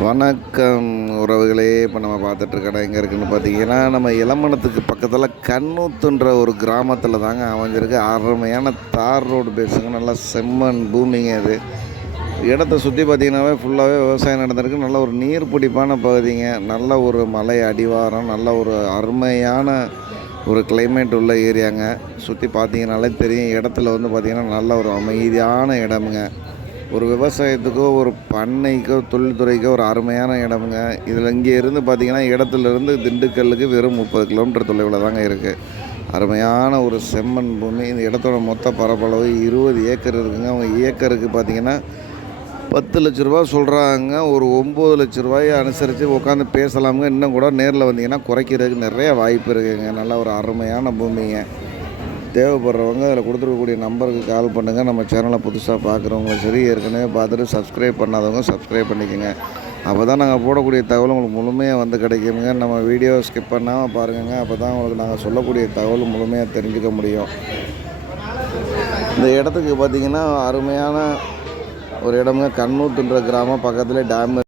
வணக்கம் உறவுகளே. இப்போ நம்ம பார்த்துட்ருக்க இடம் எங்கே இருக்குதுன்னு பார்த்தீங்கன்னா, நம்ம இளமணத்துக்கு பக்கத்தில் கண்ணூத்துன்ற ஒரு கிராமத்தில் தாங்க அமைஞ்சிருக்கு. அருமையான தார் ரோடு பேஸுங்க, நல்லா செம்மண் பூமிங்க அது. இடத்த சுற்றி பார்த்தீங்கன்னாவே ஃபுல்லாகவே விவசாயம் நடந்திருக்கு. நல்ல ஒரு நீர் பிடிப்பான பகுதிங்க, நல்ல ஒரு மலை அடிவாரம், நல்ல ஒரு அருமையான ஒரு கிளைமேட் உள்ள ஏரியாங்க. சுற்றி பார்த்தீங்கன்னாலே தெரியும். இடத்துல வந்து பார்த்திங்கன்னா நல்ல ஒரு அமைதியான இடமுங்க. ஒரு விவசாயத்துக்கோ ஒரு பண்ணைக்கோ தொழில்துறைக்கோ ஒரு அருமையான இடமுங்க. இதில் இங்கே இருந்து பார்த்திங்கன்னா இடத்துலேருந்து திண்டுக்கல்லுக்கு வெறும் 30 கிலோமீட்டர் தொலைவில் தாங்க இருக்குது. அருமையான ஒரு செம்மண் பூமி. இந்த இடத்தோட மொத்த பரப்பளவு 20 ஏக்கர் இருக்குதுங்க. அவங்க ஏக்கருக்கு பார்த்திங்கன்னா 10 லட்ச ரூபா சொல்கிறாங்க. ஒரு 9 லட்ச ரூபாயை அனுசரித்து உட்காந்து பேசலாமுங்க. இன்னும் கூட நேரில் வந்தீங்கன்னா குறைக்கிறதுக்கு நிறைய வாய்ப்பு இருக்குதுங்க. நல்ல ஒரு அருமையான பூமிங்க. தேவைப்படுறவங்க அதில் கொடுத்துருக்கக்கூடிய நம்பருக்கு கால் பண்ணுங்கள். நம்ம சேனலை புதுசாக பார்க்குறவங்க சரி, ஏற்கனவே பார்த்துட்டு சப்ஸ்கிரைப் பண்ணாதவங்க சப்ஸ்கிரைப் பண்ணிக்கோங்க. அப்போ தான் நாங்கள் போடக்கூடிய தகவல் உங்களுக்கு முழுமையாக வந்து கிடைக்குங்க. நம்ம வீடியோ ஸ்கிப் பண்ணாமல் பாருங்கள். அப்போ தான் உங்களுக்கு நாங்கள் சொல்லக்கூடிய தகவல் முழுமையாக தெரிஞ்சுக்க முடியும். இந்த இடத்துக்கு பார்த்திங்கன்னா அருமையான ஒரு இடமுங்க. கண்ணூத்துன்ற கிராமம் பக்கத்தில் டேம்